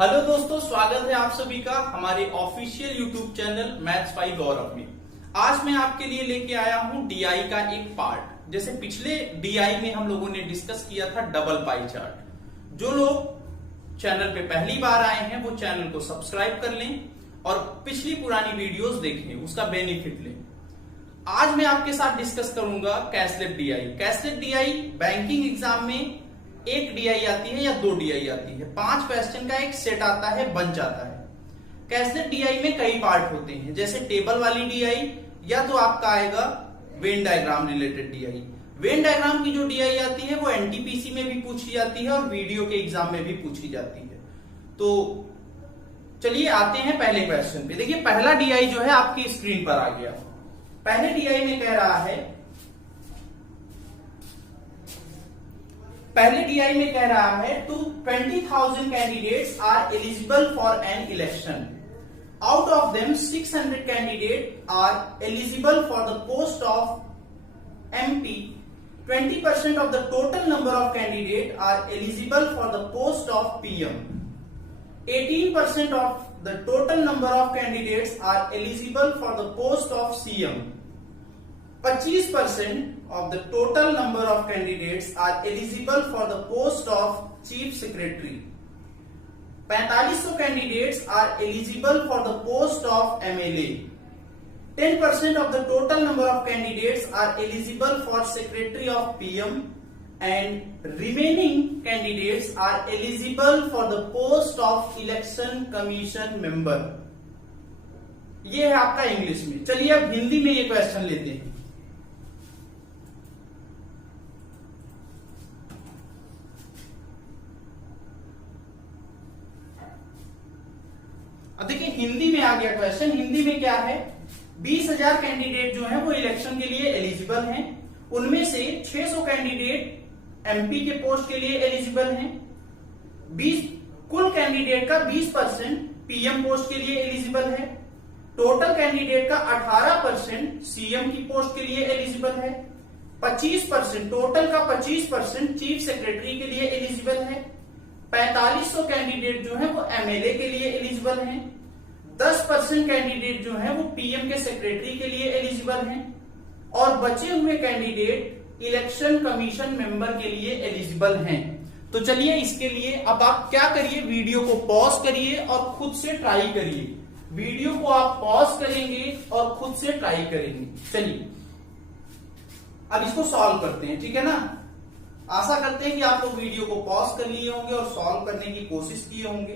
Hello दोस्तों, स्वागत है आप सभी का हमारे official YouTube channel maths by Gaurav में। आज मैं आपके लिए लेके आया हूं डीआई का एक पार्ट। जैसे पिछले डीआई में हम लोगों ने डिस्कस किया था डबल पाई चार्ट। जो लोग चैनल पे पहली बार आए हैं वो चैनल को सब्सक्राइब कर लें और पिछली पुरानी वीडियोस देखें, उसका बेनिफिट लें। आज मैं आपके साथ डिस्कस करूंगा कैशलेट डीआई। कैशलेट डीआई बैंकिंग एग्जाम में एक डीआई आती है या दो डीआई आती है, 5 क्वेश्चन का एक सेट आता है, बन जाता है। कैशलेट डीआई में कई पार्ट होते हैं, जैसे टेबल वाली डीआई या तो आपका आएगा Venn diagram related DI. Venn diagram की जो डीआई आती है वो एनटीपीसी में भी पूछी जाती है और वीडियो के एग्जाम में भी पूछी जाती है। तो चलिए आते हैं पहले क्वेश्चन पे। देखिए पहला डीआई जो है आपकी स्क्रीन पर आ गया। पहले डीआई में कह रहा है, पहले डीआई में कह रहा है to 20,000 candidates are eligible for an election. Out of them 600 candidate are eligible for the post of MP. 20% of the total number of candidate are eligible for the post of PM. 18% of the total number of candidates are eligible for the post of CM. 25% of the total number of candidates are eligible for the post of chief secretary. 4500 candidates are eligible for the post of MLA. 10% of the total number of candidates are eligible for secretary of PM and remaining candidates are eligible for the post of election commission member. ये है आपका English में। चलिए अब हिंदी में ये question लेते हैं। अब देखिए हिंदी में आ गया क्वेश्चन। हिंदी में क्या है, 20,000 कैंडिडेट जो हैं वो इलेक्शन के लिए एलिजिबल हैं। उनमें से 600 कैंडिडेट एमपी के पोस्ट के लिए एलिजिबल हैं। 20 कुल कैंडिडेट का 20% पीएम पोस्ट के लिए एलिजिबल है। टोटल कैंडिडेट का 18% सीएम की पोस्ट के लिए एलिजिबल है। 25% टोटल का 25% चीफ सेक्रेटरी के लिए एलिजिबल है। 4500 कैंडिडेट जो है वो एमएलए के लिए एलिजिबल हैं। 10% कैंडिडेट जो है वो पीएम के सेक्रेटरी के लिए एलिजिबल हैं और बचे हुए कैंडिडेट इलेक्शन कमीशन मेंबर के लिए एलिजिबल हैं। तो चलिए इसके लिए अब आप क्या करिए, वीडियो को पॉज करिए और खुद से ट्राई करिए। वीडियो को आप पॉज करेंगे और खुद से ट्राई करेंगे। चलिए अब इसको सॉल्व करते हैं, ठीक है ना। आशा करते हैं कि आप लोग वीडियो को पॉज कर लिए होंगे और सॉल्व करने की कोशिश किए होंगे।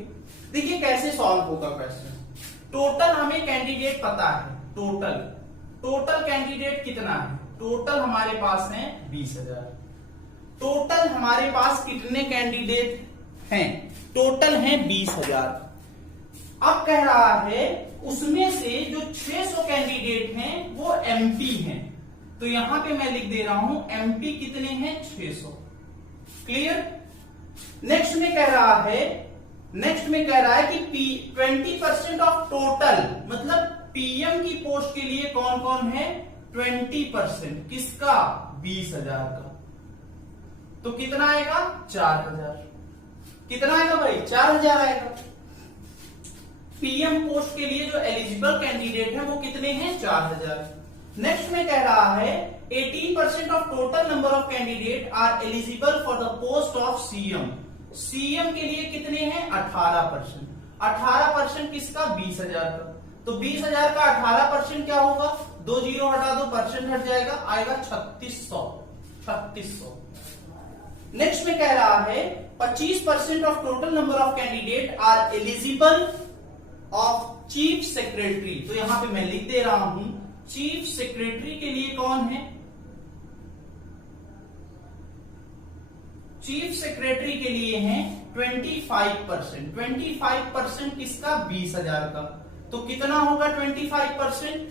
देखिए कैसे सॉल्व होगा क्वेश्चन। टोटल हमें कैंडिडेट पता है, टोटल कैंडिडेट कितना है, टोटल हमारे पास है 20,000। टोटल हमारे पास कितने कैंडिडेट हैं, टोटल है 20,000। अब कह रहा है उसमें से जो 600 कैंडिडेट हैं वो एमपी हैं। तो यहां पे मैं लिख दे रहा हूं एमपी कितने हैं, 600। क्लियर। नेक्स्ट में कह रहा है कि 20% ऑफ टोटल, मतलब पीएम की पोस्ट के लिए कौन कौन है, 20%। किसका, 20,000 का। तो कितना आएगा, 4,000। कितना आएगा भाई, 4,000 आएगा। पीएम पोस्ट के लिए जो एलिजिबल कैंडिडेट है वो कितने हैं, 4,000। नेक्स्ट में कह रहा है 18% of total number of candidate are eligible for the post of CM. CM के लिए कितने हैं, 18%। 18% किसका, 20,000 का। तो 20,000 का 18% क्या होगा, 2 जीरो हटा दो, परसेंट हट जाएगा, आएगा 3600। नेक्स्ट में कह रहा है 25% of total number of candidate are eligible of chief secretary. तो यहां पे मैं लिख दे रहा हूं चीफ सेक्रेटरी के लिए कौन है, चीफ सेक्रेटरी के लिए है 25%। 25% किसका, 20,000 का। तो कितना होगा 25%,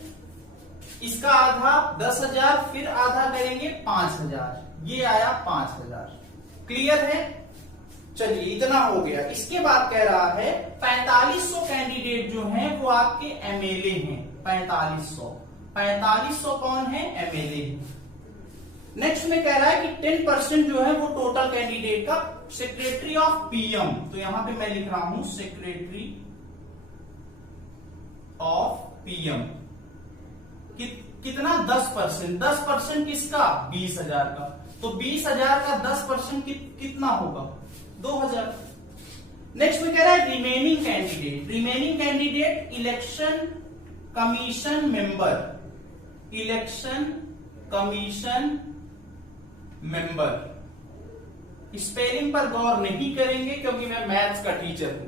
इसका आधा 10,000, फिर आधा करेंगे 5,000, ये आया 5,000। क्लियर है। चलिए इतना हो गया। इसके बाद कह रहा है 4500 कैंडिडेट जो हैं वो आपके एमएलए हैं। 4500 कौन है, एमएलए। नेक्स्ट में कह रहा है कि 10% जो है वो टोटल कैंडिडेट का सेक्रेटरी ऑफ पीएम, तो यहां पे मैं लिख रहा हूं सेक्रेटरी ऑफ पीएम, कितना 10%, 10% किसका 20,000 का, तो 20,000 का 10% कितना होगा 2,000। नेक्स्ट में कह रहा है remaining candidate, remaining candidate election commission member, election commission member, spelling पर गौर नहीं करेंगे क्योंकि मैं मैथ्स का टीचर हूं।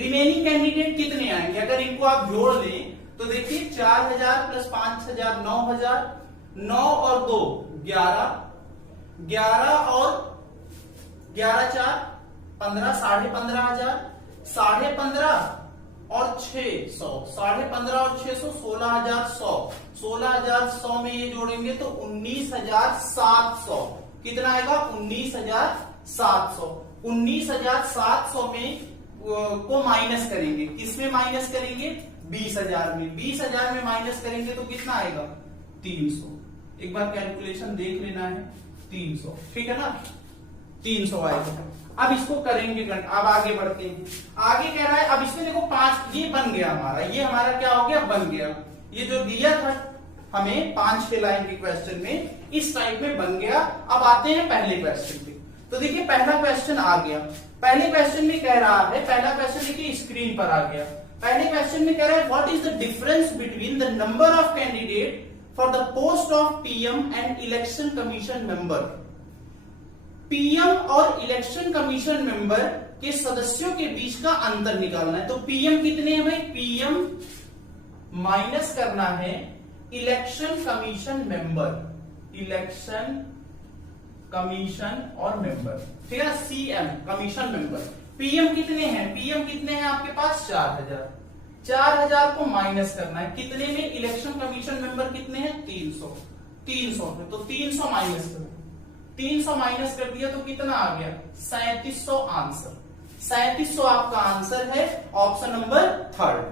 रिमेनिंग कैंडिडेट कितने आएंगे, अगर इनको आप जोड़ लें तो देखिए 4,000 प्लस 5,000 9,000, 9 और 2 11, 11 और 11 4 15, 15,500, 15,500 और 600, 15,500 और 600 16,100, 16,100 में ये जोड़ेंगे तो 19,700, कितना आएगा 19,700। 19,700 में को माइनस करेंगे, किसमें माइनस करेंगे 20,000 में, 20,000 में माइनस करेंगे तो कितना आएगा 300। एक बार कैलकुलेशन देख लेना है, 300, ठीक है ना, 300 आएगा। अब इसको करेंगे, अब आगे बढ़ते हैं। आगे कह रहा है, अब इसमें देखो 5, ये बन गया हमारा, ये हमारा क्या हो गया बन गया, ये जो दिया था हमें 5-6 लाइन के क्वेश्चन में इस टाइप में बन गया। अब आते हैं पहले क्वेश्चन पे, तो देखिए पहला क्वेश्चन आ गया। पहले क्वेश्चन में कह रहा है, पहला क्वेश्चन देखिए स्क्रीन पर आ गया। पहले क्वेश्चन में कह रहा है what is the difference between the number of candidate for the post of PM and election commission member. PM और इलेक्शन कमीशन मेंबर के सदस्यों के बीच का अंतर निकालना है। तो पीएम कितने हैं भाई, पीएम माइनस करना है election commission member, election commission और मेंबर, ठीक है, सीएम कमीशन मेंबर। पीएम कितने हैं, पीएम कितने हैं आपके पास 4,000, 4,000 को माइनस करना है कितने में, इलेक्शन कमीशन मेंबर कितने हैं 300, 300 में, तो 300 माइनस करो, 300 माइनस कर दिया तो कितना आ गया 3700 आंसर। 3700 आपका आंसर है, ऑप्शन नंबर 3।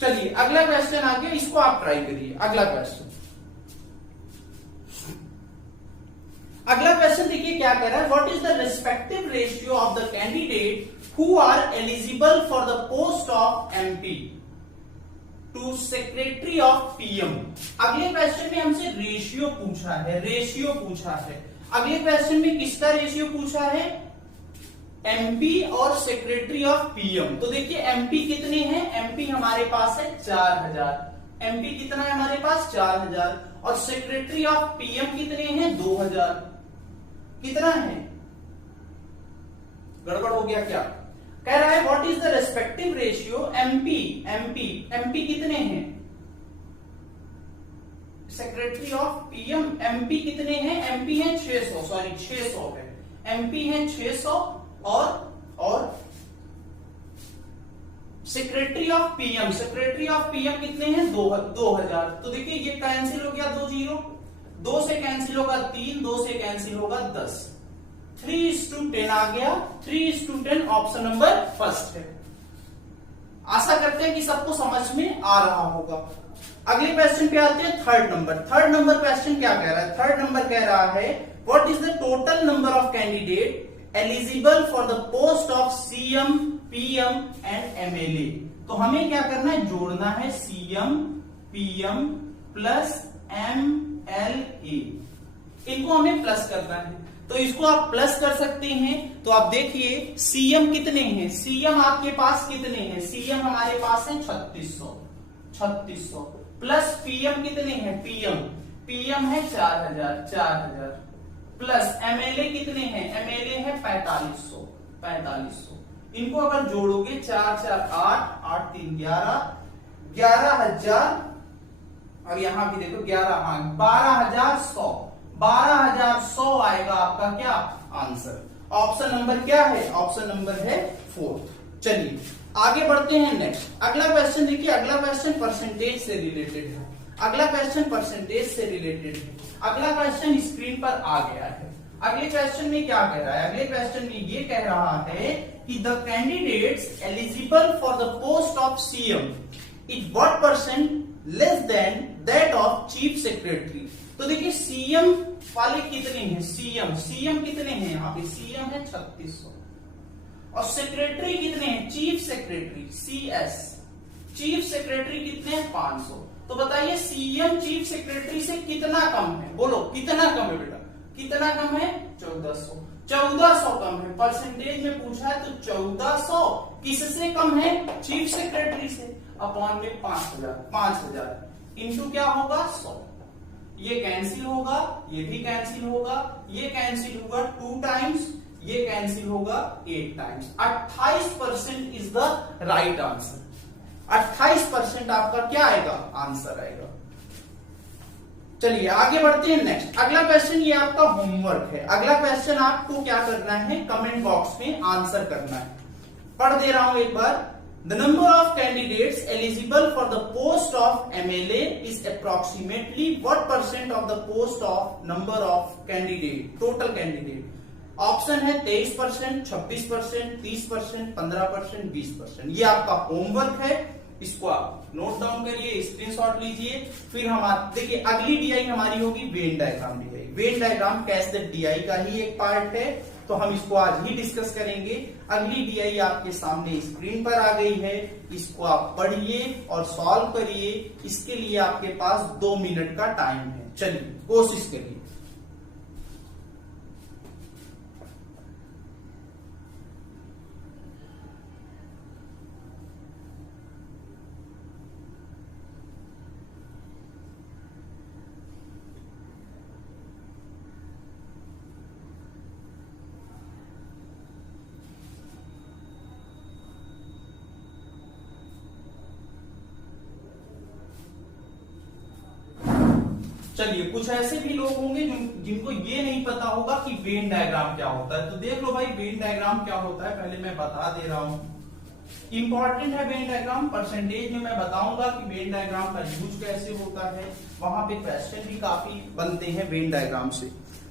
चलिए अगला क्वेश्चन आ गया, इसको आप ट्राई करिए। अगला क्वेश्चन, अगला क्वेश्चन देखिए क्या कह रहा है, what is the respective ratio of the candidate who are eligible for the post of MP to secretary of PM. अगले क्वेश्चन में हमसे रेशियो पूछा है, रेशियो पूछा है। अगले क्वेश्चन में किसका रेशियो पूछा है, एमपी और सेक्रेटरी ऑफ पीएम। तो देखिए एमपी कितने हैं, एमपी हमारे पास है 4,000, एमपी कितना है हमारे पास 4,000, और सेक्रेटरी ऑफ पीएम कितने हैं 2,000, कितना है, गड़बड़ हो गया क्या, कह रहा है what is the respective ratio MP, MP MP कितने हैं, सेक्रेटरी ऑफ पीएम एमपी कितने हैं, एमपी है 600, सॉरी 600 है, एमपी है 600 और secretary of PM, secretary of PM कितने हैं 2,000। तो देखिए ये कैंसिल हो गया, 2 0, 2 से कैंसिल होगा 3, 2 से कैंसिल होगा 10, 3:10 आ गया, 3:10 ऑप्शन नंबर फर्स्ट है। आशा करते हैं कि सबको समझ में आ रहा होगा। अगले क्वेश्चन पे आते हैं, third number. Third number question क्या कह रहा है, थर्ड नंबर कह रहा है what is the total number of candidate eligible for the post of CM, PM and MLA. तो हमें क्या करना है, जोड़ना है सीएम, पीएम प्लस एमएलए, इनको हमें प्लस करना है। तो इसको आप प्लस कर सकते हैं। तो आप देखिए सीएम कितने हैं, सीएम आपके पास कितने हैं, सीएम हमारे पास है 3600 प्लस पीएम कितने हैं, पीएम है 4,000 प्लस एमएलए कितने हैं, एमएलए है 4500। इनको अगर जोड़ोगे 4 4 8 8 3 11, 11,000 और यहां भी देखो 11, 12,100, 12,100 आएगा आपका क्या आंसर। ऑप्शन नंबर क्या है, ऑप्शन नंबर है 4। चलिए आगे बढ़ते हैं नेक्स्ट। अगला क्वेश्चन देखिए, अगला क्वेश्चन परसेंटेज से रिलेटेड है, अगला क्वेश्चन परसेंटेज से रिलेटेड है। अगला क्वेश्चन स्क्रीन पर आ गया है। अगले क्वेश्चन में क्या कह रहा है, अगले क्वेश्चन में ये कह रहा है कि the candidates eligible for the post of CM is what % less than that of chief secretary. तो देखिए सीएम वाले कितने हैं, सीएम कितने हैं, यहाँ पे सीएम है 3600, सेक्रेटरी कितने हैं, chief secretary CS, chief secretary कितने हैं 500। तो बताइए सीएम चीफ सेक्रेटरी से कितना कम है, बोलो कितना कम है बेटा, कितना कम है 1400, 1400 कम है। परसेंटेज में पूछा है तो 1400 किससे कम है, चीफ सेक्रेटरी से, अपॉन में 5000 इंटू क्या होगा 100, ये कैंसिल होगा, ये भी कैंसिल होगा, ये कैंसिल होगा 2 टाइम्स, ये कैंसिल होगा 8 times. 28% is the right answer. 28% आपका क्या आएगा, आंसर आएगा। चलिए आगे बढ़ते हैं नेक्स्ट। अगला क्वेश्चन ये आपका होमवर्क है। अगला क्वेश्चन आपको क्या करना है, कमेंट बॉक्स में आंसर करना है। पढ़ दे रहा हूं एक बार। The number of candidates eligible for the post of MLA is approximately what percent of the post of number of candidate, total candidate? Option है 23%, 26%, 30%, 15%, 20%। ये आपका होमवर्क है, इसको आप नोट डाउन करिए, स्क्रीनशॉट लीजिए। फिर हम देखिए अगली डीआई हमारी होगी Venn diagram DI. Venn diagram कैसे डीआई का ही एक पार्ट है, तो हम इसको आज ही डिस्कस करेंगे। अगली डीआई आपके सामने स्क्रीन पर आ गई है, इसको आप पढ़िए और सॉल्व करिए। इसके लिए आपके पास 2 मिनट का टाइम है, चलिए कोशिश करिए। चलिए कुछ ऐसे भी लोग होंगे जिनको ये नहीं पता होगा कि वेन डायग्राम क्या होता है। तो देख लो भाई वेन डायग्राम क्या होता है, पहले मैं बता दे रहा हूं। इंपॉर्टेंट है वेन डायग्राम, परसेंटेज में मैं बताऊंगा कि वेन डायग्राम का यूज कैसे होता है। वहां पे क्वेश्चन भी काफी बनते हैं वेन डायग्राम से।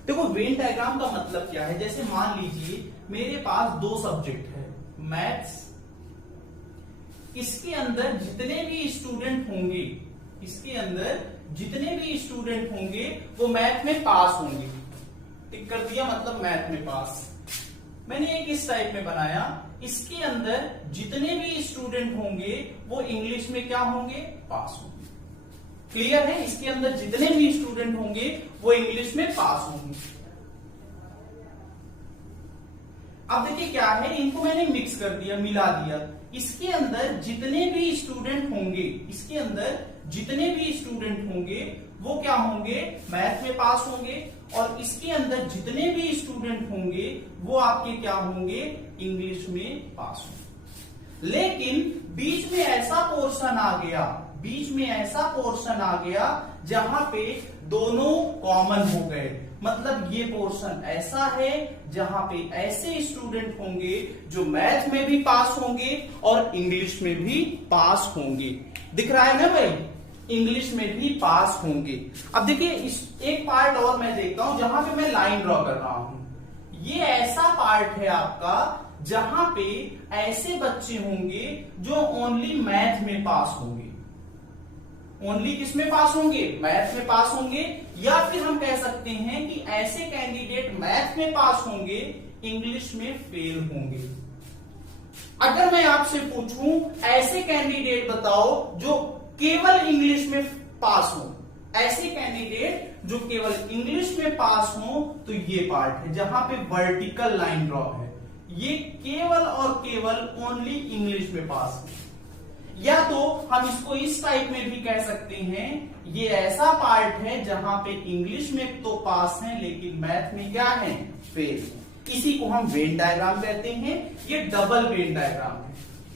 देखो वेन डायग्राम का मतलब क्या है, जैसे मान लीजिए मेरे पास 2 सब्जेक्ट है, मैथ्स, इसके अंदर जितने भी स्टूडेंट होंगे, इसके अंदर जितने भी स्टूडेंट होंगे वो मैथ में पास होंगे। टिक कर दिया, मतलब मैथ में पास। मैंने एक इस टाइप में बनाया, इसके अंदर जितने भी स्टूडेंट होंगे वो इंग्लिश में क्या होंगे, पास होंगे। क्लियर है, इसके अंदर जितने भी स्टूडेंट होंगे वो इंग्लिश में पास होंगे। अब देखिए क्या है, इनको मैंने मिक्स कर दिया, मिला दिया। इसके अंदर जितने भी स्टूडेंट होंगे, इसके अंदर जितने भी स्टूडेंट होंगे वो क्या होंगे, मैथ में पास होंगे। और इसके अंदर जितने भी स्टूडेंट होंगे वो आपके क्या होंगे, इंग्लिश में पास होंगे। लेकिन बीच में ऐसा पोर्शन आ गया, बीच में ऐसा पोर्शन आ गया जहां पे दोनों कॉमन हो गए। मतलब ये पोर्शन ऐसा है जहां पे ऐसे स्टूडेंट होंगे जो मैथ में भी पास होंगे और इंग्लिश में भी पास होंगे। दिख रहा है ना भाई, इंग्लिश में भी पास होंगे। अब देखिए इस एक पार्ट और मैं देखता हूं जहां पे मैं लाइन ड्रॉ कर रहा हूं। ये ऐसा पार्ट है आपका जहां पे ऐसे बच्चे होंगे जो ओनली मैथ में पास होंगे। ओनली किस में पास होंगे, मैथ में पास होंगे। या फिर हम कह सकते हैं कि ऐसे कैंडिडेट मैथ में पास होंगे, इंग्लिश में फेल होंगे। अगर मैं आपसे पूछूं ऐसे कैंडिडेट बताओ जो केवल इंग्लिश में पास हो, ऐसे कैंडिडेट जो केवल इंग्लिश में पास हो, तो ये पार्ट है जहां पे वर्टिकल लाइन ड्रॉ है, ये केवल और केवल ओनली इंग्लिश में पास है। या तो हम इसको इस टाइप में भी कह सकते हैं, ये ऐसा पार्ट है जहां पे इंग्लिश में तो पास है लेकिन मैथ में क्या है, फेल है। इसी को हम वेन डायग्राम कहते हैं। ये डबल वेन डायग्राम है।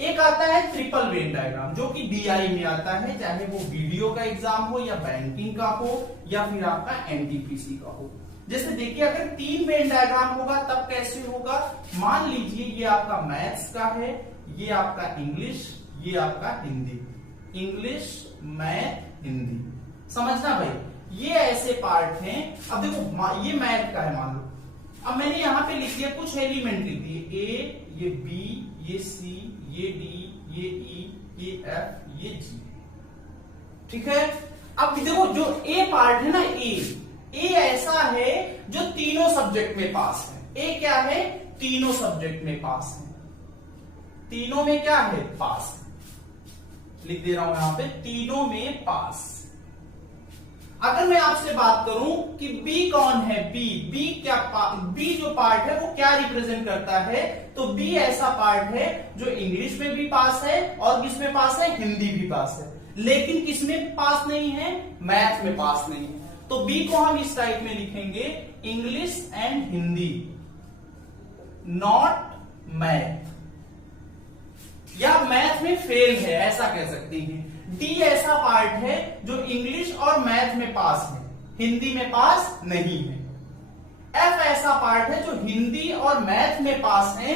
एक आता है ट्रिपल वेन डायग्राम जो कि डीआई में आता है, चाहे वो वीडियो का एग्जाम हो या बैंकिंग का हो या फिर आपका एनटीपीसी का हो। जैसे देखिए अगर 3 वेन डायग्राम होगा तब कैसे होगा, मान लीजिए ये आपका मैथ्स का है, ये आपका इंग्लिश, ये आपका हिंदी, इंग्लिश मैथ हिंदी। समझना भाई, ये ऐसे पार्ट हैं। अब देखो ये मैथ का है मान लो, अब मैंने यहां पे लिख दिया कुछ एलिमेंट लिख दिए, ए, ये बी, ये सी, ये डी, ये ई, ये एफ, ये जी। ठीक है। अब देखो जो ए पार्ट है ना, ए ऐसा है जो तीनों सब्जेक्ट में पास है। ए क्या है, तीनों सब्जेक्ट में पास है। तीनों में क्या है? पास। लिख दे रहा हूं यहां पे, तीनों में पास। अगर मैं आपसे बात करूं कि बी कौन है, बी क्या, बी जो पार्ट है वो क्या रिप्रेजेंट करता है, तो बी ऐसा पार्ट है जो इंग्लिश में भी पास है और किस में पास है? हिंदी भी पास है। लेकिन किस में पास नहीं है? मैथ में पास नहीं है। तो बी को हम इस टाइप में लिखेंगे, English and Hindi, not math, या मैथ में फेल है, ऐसा कह सकते हैं। डी ऐसा पार्ट है जो इंग्लिश और मैथ में पास है, हिंदी में पास नहीं है। एफ ऐसा पार्ट है जो हिंदी और मैथ में पास है,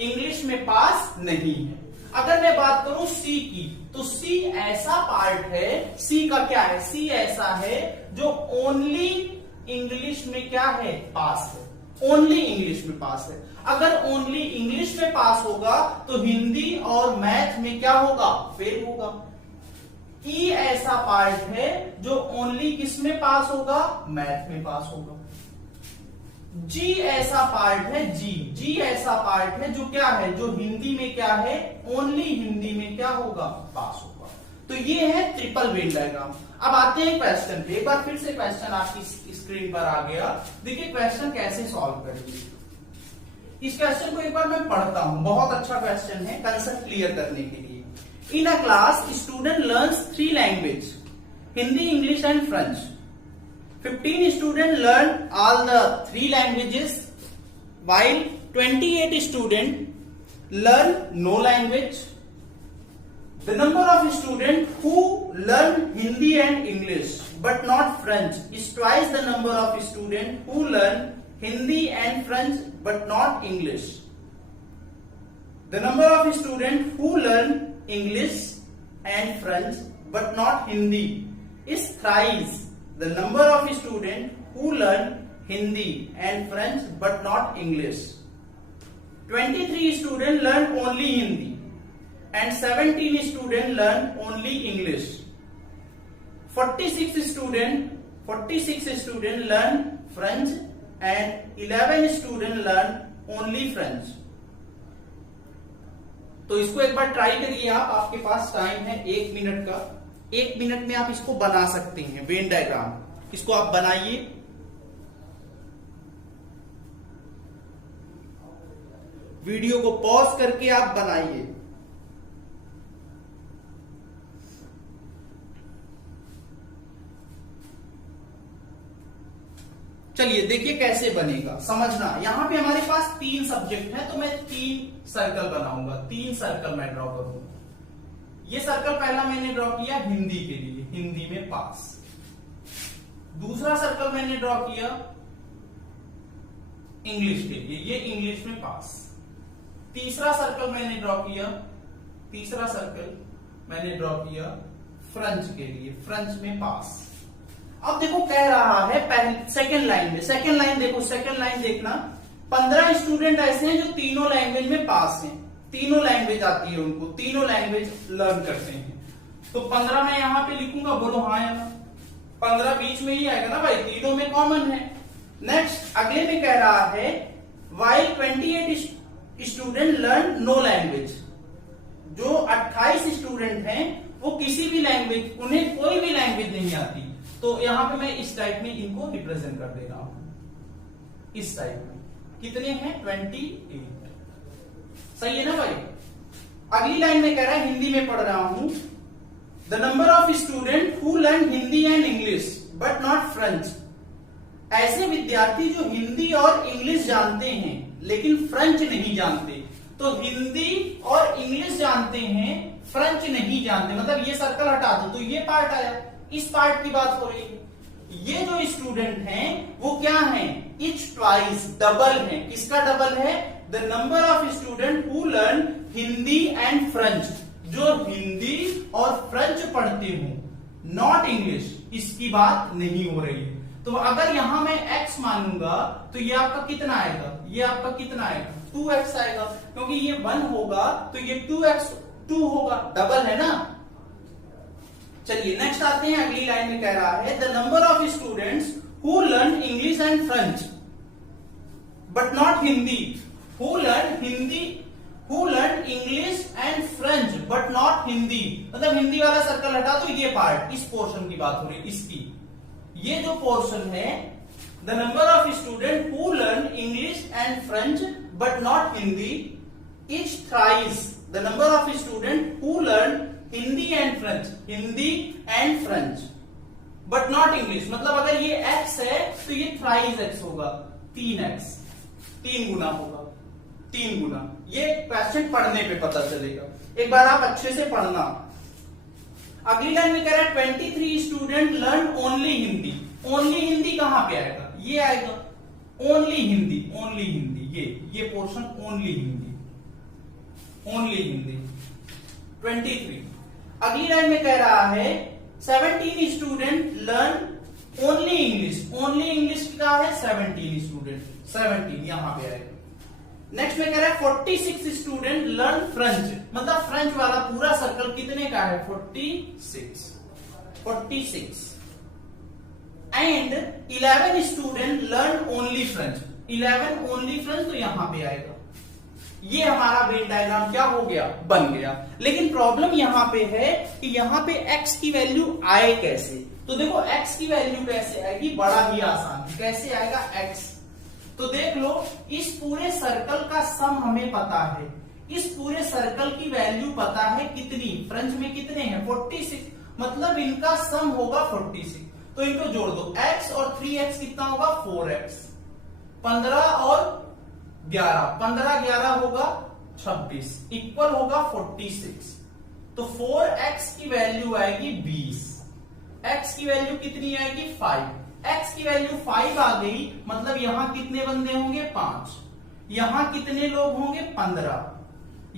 इंग्लिश में पास नहीं है। अगर मैं बात करूं सी की, तो सी ऐसा पार्ट है, सी का क्या है? सी ऐसा है जो ओनली इंग्लिश में क्या है? पास है, ओनली इंग्लिश में पास है। अगर ओनली इंग्लिश में पास होगा तो हिंदी और मैथ में क्या होगा? फेल होगा। ई ऐसा पार्ट है जो ओनली किस में पास होगा? मैथ में पास होगा। जी ऐसा पार्ट है, जी ऐसा पार्ट है जो क्या है? जो हिंदी में क्या है? ओनली हिंदी में क्या होगा? पास होगा। तो ये है ट्रिपल वेन डायग्राम। अब आते हैं क्वेश्चन पे। एक बार फिर से क्वेश्चन आपकी स्क्रीन पर आ गया। देखिए क्वेश्चन कैसे सॉल्व करेंगे। इस क्वेश्चन को एक बार मैं पढ़ता हूं, बहुत अच्छा क्वेश्चन है कंसेप्ट क्लियर करने के लिए। In a class student learns 3 language, Hindi, English and French. 15 students learn all the 3 languages, while 28 students learn no language. The number of students who learn Hindi and English but not French is twice the number of students who learn Hindi and French but not English. The number of students who learn English and French but not Hindi is thrice the number of students who learn Hindi and French but not English. 23 students learn only Hindi and 17 students learn only English. 46 students learn French and 11 students learn only French. तो इसको एक बार try करिए आप, आपके पास time है 1 minute का। 1 minute में आप इसको बना सकते हैं वेन डायग्राम। इसको आप बनाइए। वीडियो को पॉज करके आप बनाइए। चलिए देखिए कैसे बनेगा, समझना। यहां पे हमारे पास 3 सब्जेक्ट है, तो मैं 3 सर्कल बनाऊंगा, 3 सर्कल मैं ड्रॉ करूंगा। ये सर्कल पहला मैंने ड्रॉ किया हिंदी के लिए, हिंदी में पास। दूसरा सर्कल मैंने ड्रॉ किया इंग्लिश के लिए, ये इंग्लिश में पास। तीसरा सर्कल मैंने ड्रॉ किया फ्रेंच के लिए, फ्रेंच में पास। अब देखो कह रहा है सेकंड लाइन में, सेकंड लाइन देखो, सेकंड लाइन देखना, 15 स्टूडेंट ऐसे हैं जो तीनों लैंग्वेज में पास हैं, तीनों लैंग्वेज आती है उनको, तीनों लैंग्वेज लर्न करते हैं। तो 15 मैं यहां पे लिखूंगा, बोलो हाँ या ना। 15 बीच में ही आएगा ना भाई, तीनों में कॉमन है। नेक्स्ट अगले में कह रहा है while 28 student learn no language, जो 28 स्टूडेंट हैं वो किसी भी लैंग्वेज, उन्हें कोई भी लैंग्वेज नहीं आती। तो यहां पे मैं इस टाइप में इनको रिप्रेजेंट कर दे रहा हूं, इस टाइप में। कितने हैं? 28। सही है ना भाई। अगली लाइन में कह रहा है, हिंदी में पढ़ रहा हूं, the number of student who learn Hindi and English but not French. ऐसे विद्यार्थी जो हिंदी और इंग्लिश जानते हैं लेकिन फ्रेंच नहीं जानते। तो हिंदी और इंग्लिश जानते हैं, फ्रेंच नहीं जानते, मतलब ये सर्कल हटा दो तो ये पार्ट आया, इस पार्ट की बात हो रही है। ये जो स्टूडेंट हैं वो क्या हैं? इच ट्वाइस, डबल है। किसका डबल है? The number of student who learn Hindi and French, जो हिंदी और फ्रेंच पढ़ते हो, नॉट इंग्लिश, इसकी बात नहीं हो रही है। तो अगर यहां मैं x मानूंगा तो ये आपका कितना आएगा? ये आपका कितना आएगा? 2x आएगा, क्योंकि ये 1 होगा तो ये 2x 2 होगा, डबल है ना। चलिए नेक्स्ट आते हैं, अगली लाइन में कह रहा है the number of students who learn English and French but not Hindi, who learn English and French but not Hindi, मतलब हिंदी वाला सर्कल हटा तो ये पार्ट, इस पोर्शन की बात हो रही है, इसकी ये जो पोर्शन है, the number of student who learn English and French but not Hindi is thrice the number of student who learn Hindi and French, Hindi and French but not English, मतलब अगर ये x है तो ये थ्राइस x होगा, 3x, 3 गुना होगा, 3 गुना। ये क्वेश्चन पढ़ने पे पता चलेगा, एक बार आप अच्छे से पढ़ना। अगली लाइन में कह रहा है 23 student learn only Hindi, only Hindi कहां पे आएगा, ये आएगा ओनली हिंदी, ओनली हिंदी, ये portion only Hindi, only Hindi 23। अगली लाइन में कह रहा है 17 student learn only English, only English क्या है 17 स्टूडेंट, 17 यहां पे आएगा। नेक्स्ट में कह रहा है 46 स्टूडेंट लर्न फ्रेंच, मतलब फ्रेंच वाला पूरा सर्कल कितने का है 46, 46 and 11 student learn only French, 11 only French, तो यहां पे आएगा। ये हमारा वेन डायग्राम क्या हो गया, बन गया। लेकिन प्रॉब्लम यहां पे है कि यहां पे x की वैल्यू आए कैसे, तो देखो x की वैल्यू कैसे आएगी, बड़ा ही आसान, कैसे आएगा x, तो देख लो इस पूरे सर्कल का सम हमें पता है, इस पूरे सर्कल की वैल्यू पता है कितनी, फ्रेंच में कितने हैं 46, मतलब इनका सम होगा 46, तो इनको जोड़ दो, x और 3x कितना होगा 4x, 15 और 11, 15 11 होगा 26, इक्वल होगा 46, तो 4x की वैल्यू आएगी 20, x की वैल्यू कितनी आएगी 5, x की वैल्यू 5 आ गई, मतलब यहां कितने बंदे होंगे 5, यहां कितने लोग होंगे 15,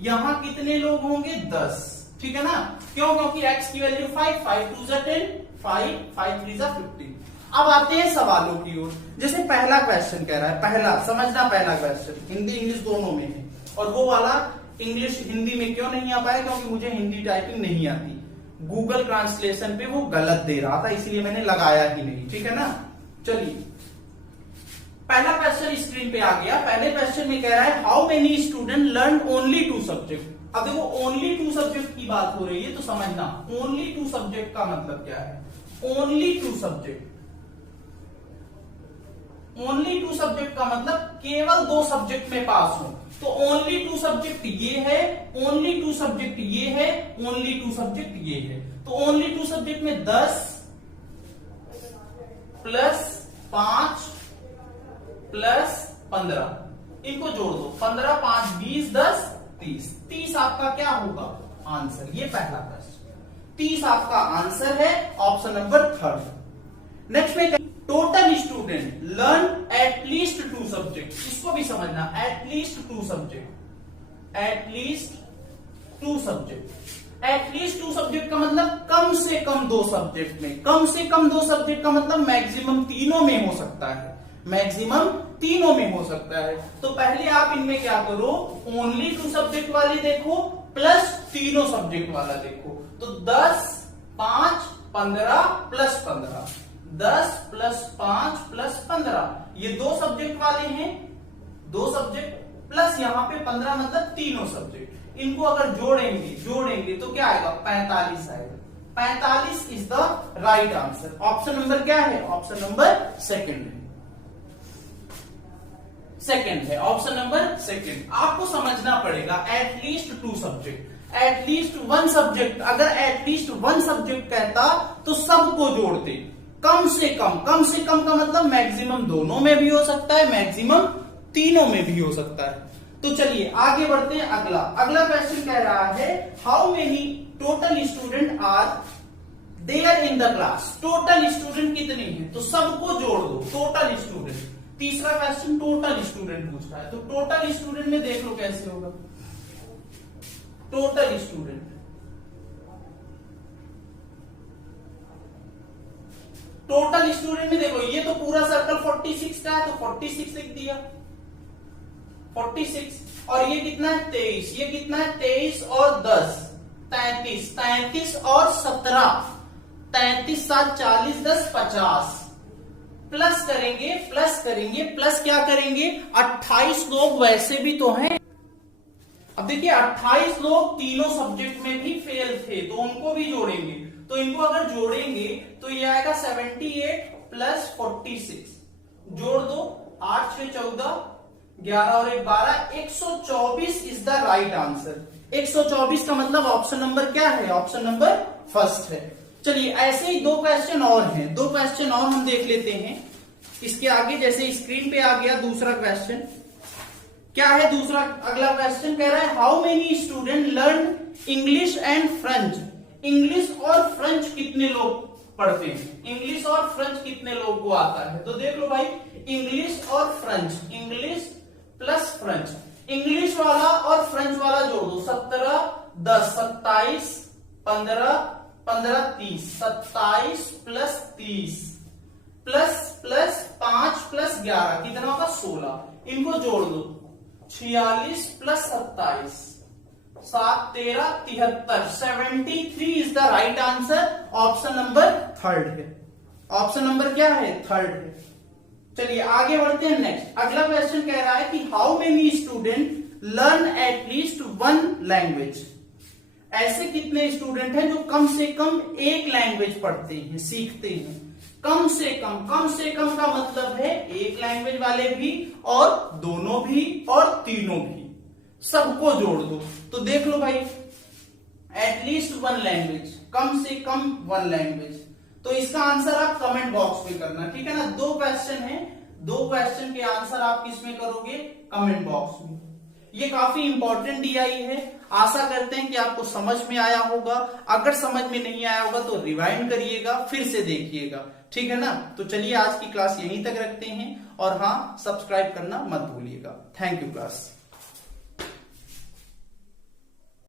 यहां कितने लोग होंगे 10, ठीक है ना, क्यों, क्योंकि x की वैल्यू 5, 5 2 जा 10, 5 5 3 जा 15। अब आते हैं सवालों की ओर, जैसे पहला क्वेश्चन कह रहा है, पहला समझना, पहला क्वेश्चन हिंदी इंग्लिश दोनों में है, और वो वाला इंग्लिश हिंदी में क्यों नहीं आ पाया, क्योंकि मुझे हिंदी टाइपिंग नहीं आती, गूगल ट्रांसलेशन पे वो गलत दे रहा था, इसलिए मैंने लगाया ही नहीं, ठीक है ना। चलिए पहला क्वेश्चन स्क्रीन पे आ गया। पहले क्वेश्चन में कह रहा है how many student learn only 2 subject. अब देखो ओनली 2 सब्जेक्ट की बात हो रही है, तो समझना ओनली 2 सब्जेक्ट का मतलब क्या है, ओनली 2 सब्जेक्ट, ओनली 2 सब्जेक्ट का मतलब केवल 2 सब्जेक्ट में पास हो, तो ओनली 2 सब्जेक्ट ये है, ओनली 2 सब्जेक्ट ये है, ओनली 2 सब्जेक्ट ये है, तो ओनली 2 सब्जेक्ट में 10 प्लस 5 प्लस 15, इनको जोड़ दो, 15 5 20 10 30, 30 आपका क्या होगा आंसर, ये पहला प्रश्न, 30 आपका आंसर है, ऑप्शन नंबर 3। नेक्स्ट में total student learn at least 2 subject, इसको भी समझना, at least 2 subject, at least 2 subject, at least 2 subject का मतलब कम से कम 2 सब्जेक्ट में, कम से कम 2 सब्जेक्ट का मतलब मैक्सिमम तीनों में हो सकता है, मैक्सिमम तीनों में हो सकता है। तो पहले आप इनमें क्या करो, ओनली 2 सब्जेक्ट वाले देखो प्लस तीनों सब्जेक्ट वाला देखो, तो 10 5 15 प्लस 15, 10 प्लस 5 प्लस 15, ये 2 सब्जेक्ट वाले हैं, 2 सब्जेक्ट प्लस यहां पे 15 मतलब तीनों सब्जेक्ट, इनको अगर जोड़ेंगे तो क्या आएगा 45 आएगा, 45 is the right answer. Option number क्या है, ऑप्शन नंबर सेकंड है, सेकंड है, ऑप्शन नंबर सेकंड। आपको समझना पड़ेगा एटलीस्ट 2 सब्जेक्ट, एटलीस्ट 1 सब्जेक्ट, अगर एटलीस्ट 1 सब्जेक्ट कहता तो सबको जोड़ते, कम से कम का मतलब मैक्सिमम दोनों में भी हो सकता है, मैक्सिमम तीनों में भी हो सकता है। तो चलिए आगे बढ़ते हैं, अगला क्वेश्चन कह रहा है how many total student are there in the class, total student कितने हैं, तो सबको जोड़ दो, टोटल स्टूडेंट। तीसरा क्वेश्चन टोटल स्टूडेंट पूछ रहा है, तो टोटल स्टूडेंट में देख लो कैसे होगा, टोटल स्टूडेंट, टोटल स्टूडेंट में देखो ये तो पूरा सर्कल 46 का है, तो 46 लिख दिया, 46, और ये कितना है 23, ये कितना है 23 और 10 33, 33 और 17 33 7 40 10 50, प्लस करेंगे प्लस क्या करेंगे, 28 लोग वैसे भी तो हैं, अब देखिए 28 लोग तीनों सब्जेक्ट में भी फेल थे, तो उनको भी जोड़ेंगे। तो इनको अगर जोड़ेंगे तो ये आएगा 78 प्लस 46, जोड़ दो, 8 6 14, 11 और 1 12, 124 इज द राइट आंसर। 124 का मतलब ऑप्शन नंबर क्या है? ऑप्शन नंबर फर्स्ट है। चलिए ऐसे ही दो क्वेश्चन और हैं, दो क्वेश्चन और हम देख लेते हैं। इसके आगे जैसे स्क्रीन पे आ गया दूसरा क्वेश्चन, क्या है दूसरा? अगला क्वेश्चन कह रहा है how many student learn English and French. English और फ्रेंच कितने लोग पढ़ते हैं? इंग्लिश और फ्रेंच कितने लोग को आता है? तो देख लो भाई, इंग्लिश और French, English plus French, English वाला और फ्रेंच वाला जोड़ दो, 17 10 27 15 15 30, 27 प्लस 30 प्लस प्लस 5 प्लस 11 कितना होगा? 16। इनको जोड़ दो, 46 plus 27 7 13 73, 73 is the right answer. Option number third है। ऑप्शन नंबर क्या है? थर्ड है। चलिए आगे बढ़ते हैं। नेक्स्ट अगला क्वेश्चन कह रहा है कि how many student learn at least one language. ऐसे कितने स्टूडेंट हैं जो कम से कम एक लैंग्वेज पढ़ते हैं, सीखते हैं? कम से कम का मतलब है एक लैंग्वेज वाले भी और दोनों भी और तीनों भी, सबको जोड़ दो। तो देख लो भाई, एटलीस्ट वन लैंग्वेज, कम से कम वन लैंग्वेज। तो इसका आंसर आप कमेंट बॉक्स में करना, ठीक है ना। दो क्वेश्चन है, दो क्वेश्चन के आंसर आप किसमें करोगे? कमेंट बॉक्स में। ये काफी इंपॉर्टेंट DI है। आशा करते हैं कि आपको समझ में आया होगा। अगर समझ में नहीं आया होगा तो रिवाइंड करिएगा, फिर से देखिएगा, ठीक है ना। तो चलिए आज की क्लास यहीं तक रखते हैं, और हाँ, सब्सक्राइब करना मत भूलिएगा। Thank you class.